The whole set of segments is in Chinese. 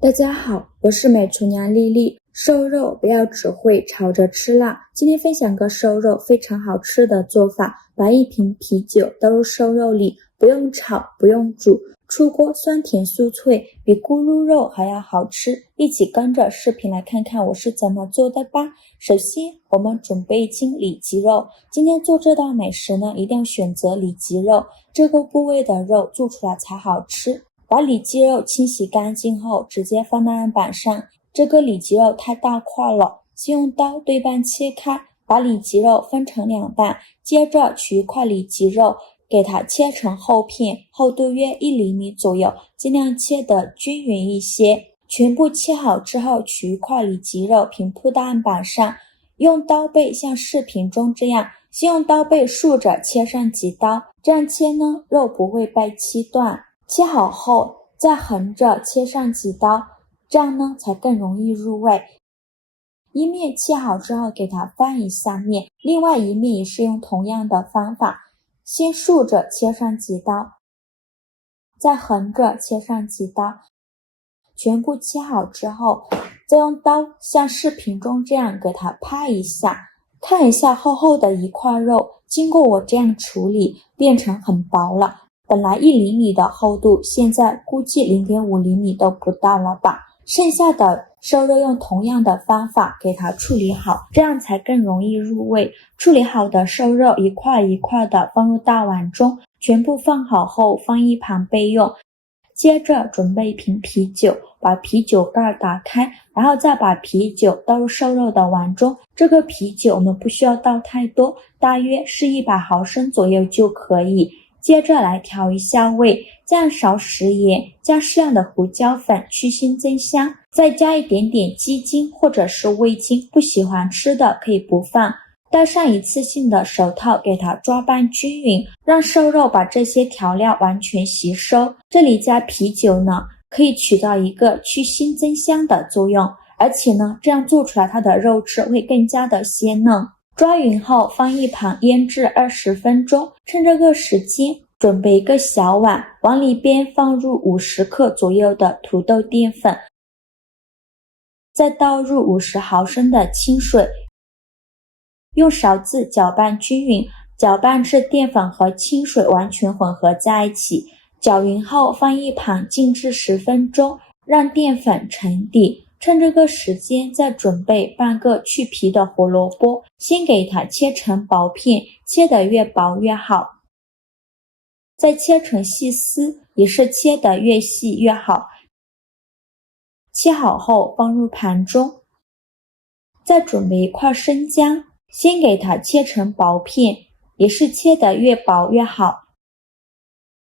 大家好，我是美厨娘丽丽。瘦肉不要只会炒着吃啦，今天分享个瘦肉非常好吃的做法，把一瓶啤酒倒入瘦肉里，不用炒，不用煮，出锅酸甜酥脆，比咕噜肉还要好吃。一起跟着视频来看看我是怎么做的吧。首先我们准备一斤里脊肉，今天做这道美食呢，一定要选择里脊肉，这个部位的肉做出来才好吃。把里脊肉清洗干净后，直接放到案板上。这个里脊肉太大块了，先用刀对半切开，把里脊肉分成两半，接着取一块里脊肉，给它切成厚片，厚度约1厘米左右，尽量切得均匀一些。全部切好之后，取一块里脊肉平铺到案板上，用刀背像视频中这样，先用刀背竖着切上几刀，这样切呢，肉不会被切断。切好后再横着切上几刀，这样呢才更容易入味。一面切好之后给它翻一下面，另外一面也是用同样的方法，先竖着切上几刀，再横着切上几刀。全部切好之后，再用刀像视频中这样给它拍一下，看一下厚厚的一块肉，经过我这样处理变成很薄了，本来1厘米的厚度，现在估计0.5厘米都不到了吧。剩下的瘦肉用同样的方法给它处理好，这样才更容易入味。处理好的瘦肉一块一块的放入大碗中，全部放好后放一旁备用。接着准备一瓶啤酒，把啤酒盖打开，然后再把啤酒倒入瘦肉的碗中。这个啤酒我们不需要倒太多，大约是100毫升左右就可以。接着来调一下味，加少食盐，加适量的胡椒粉去腥增香，再加一点点鸡精或者是味精，不喜欢吃的可以不放。戴上一次性的手套给它抓拌均匀，让瘦肉把这些调料完全吸收。这里加啤酒呢，可以起到一个去腥增香的作用，而且呢，这样做出来它的肉质会更加的鲜嫩。抓匀后放一旁腌制20分钟，趁这个时间准备一个小碗，往里边放入50克左右的土豆淀粉，再倒入50毫升的清水，用勺子搅拌均匀，搅拌至淀粉和清水完全混合在一起。搅匀后放一旁静置10分钟，让淀粉沉底。趁这个时间再准备半个去皮的胡萝卜，先给它切成薄片，切得越薄越好。再切成细丝，也是切得越细越好。切好后放入盘中。再准备一块生姜，先给它切成薄片，也是切得越薄越好。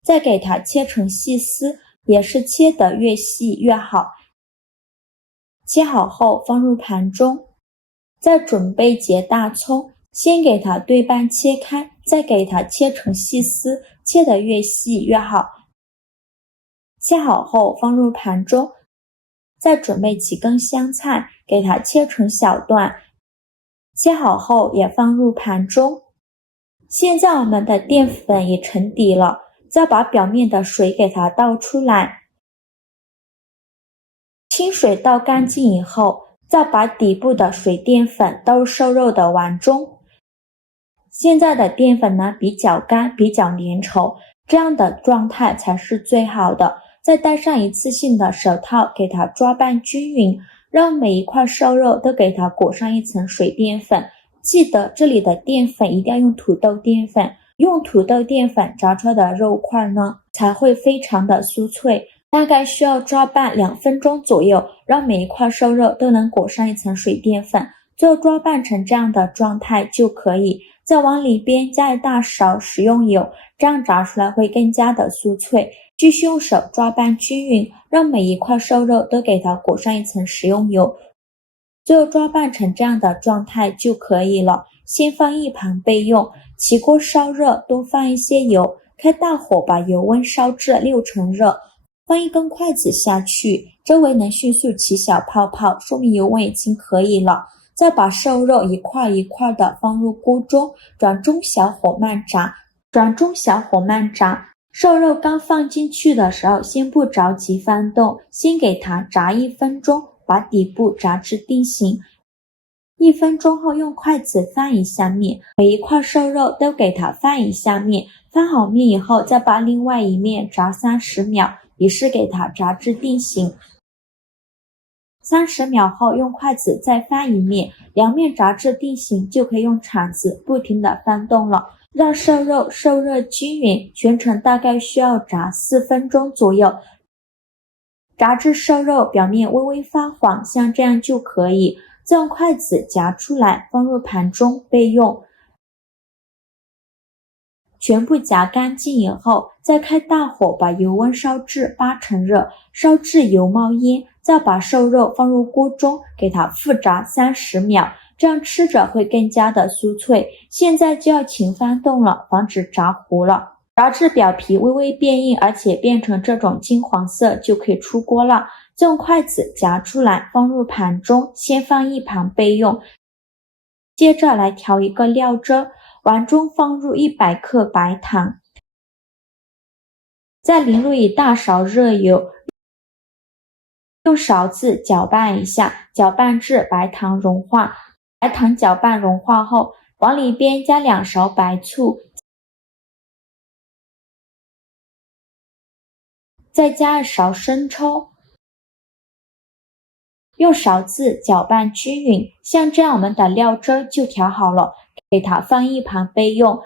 再给它切成细丝，也是切得越细越好。切好后放入盘中。再准备节大葱，先给它对半切开，再给它切成细丝，切得越细越好。切好后放入盘中。再准备几根香菜，给它切成小段，切好后也放入盘中。现在我们的淀粉也沉底了，再把表面的水给它倒出来。清水倒干净以后，再把底部的水淀粉倒入瘦肉的碗中。现在的淀粉呢比较干，比较粘稠，这样的状态才是最好的。再戴上一次性的手套给它抓拌均匀，让每一块瘦肉都给它裹上一层水淀粉。记得这里的淀粉一定要用土豆淀粉，用土豆淀粉炸出来的肉块呢才会非常的酥脆。大概需要抓拌2分钟左右，让每一块瘦肉都能裹上一层水淀粉，最后抓拌成这样的状态就可以。再往里边加一大勺食用油，这样炸出来会更加的酥脆。继续用手抓拌均匀，让每一块瘦肉都给它裹上一层食用油，最后抓拌成这样的状态就可以了。先放一旁备用。起锅烧热，多放一些油，开大火把油温烧至6成热，放一根筷子下去，周围能迅速起小泡泡，说明油温已经可以了。再把瘦肉一块一块的放入锅中，转中小火慢炸，瘦肉刚放进去的时候，先不着急翻动，先给它炸1分钟，把底部炸至定型。1分钟后用筷子翻一下面，每一块瘦肉都给它翻一下面，翻好面以后再把另外一面炸30秒，也是给它炸至定型。30秒后用筷子再翻一面，两面炸至定型，就可以用铲子不停地翻动了，让瘦肉受热均匀，全程大概需要炸4分钟左右。炸至瘦肉表面微微发黄，像这样就可以。再用筷子夹出来，放入盘中备用。全部夹干净以后，再开大火把油温烧至8成热，烧至油冒烟，再把瘦肉放入锅中，给它复炸30秒，这样吃着会更加的酥脆。现在就要勤翻动了，防止炸糊了。炸至表皮微微变硬，而且变成这种金黄色，就可以出锅了。再用筷子夹出来，放入盘中，先放一旁备用。接着来调一个料汁，碗中放入100克白糖，再淋入1大勺热油，用勺子搅拌一下，搅拌至白糖融化。白糖搅拌融化后，往里边加2勺白醋，再加2勺生抽，用勺子搅拌均匀，像这样我们的料汁就调好了，给它放一旁备用。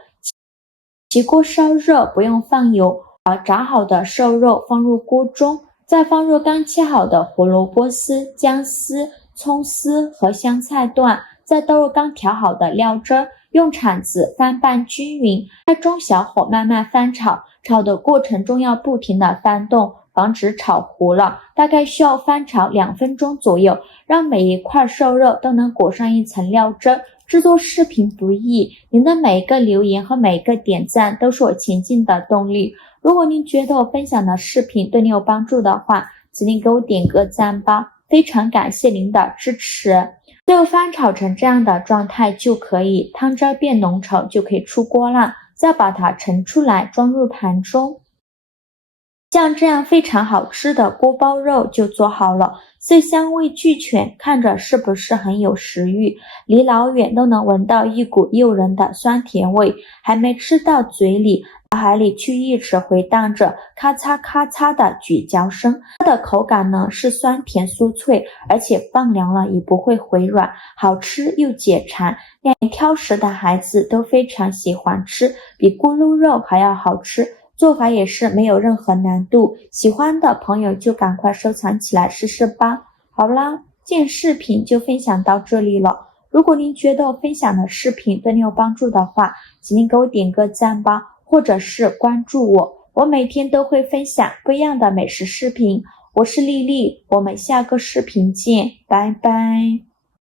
起锅烧热，不用放油，把炸好的瘦肉放入锅中，再放入刚切好的胡萝卜丝、姜丝、葱丝和香菜段，再倒入刚调好的料汁，用铲子翻拌均匀，开中小火慢慢翻炒，炒的过程中要不停的翻动，防止炒糊了，大概需要翻炒2分钟左右，让每一块瘦肉都能裹上一层料汁。制作视频不易，您的每一个留言和每一个点赞都是我前进的动力。如果您觉得我分享的视频对您有帮助的话，请您给我点个赞吧，非常感谢您的支持。最后翻炒成这样的状态就可以，汤汁变浓稠就可以出锅了，再把它盛出来装入盘中。像这样非常好吃的锅包肉就做好了，色香味俱全，看着是不是很有食欲？离老远都能闻到一股诱人的酸甜味，还没吃到嘴里，脑海里却一直回荡着咔嚓咔嚓的咀嚼声。它的口感呢是酸甜酥脆，而且放凉了也不会回软，好吃又解馋，连挑食的孩子都非常喜欢吃，比咕噜肉还要好吃。做法也是没有任何难度，喜欢的朋友就赶快收藏起来试试吧。好啦，今天视频就分享到这里了。如果您觉得我分享的视频对您有帮助的话，请您给我点个赞吧，或者是关注我，我每天都会分享不一样的美食视频。我是丽丽，我们下个视频见，拜拜。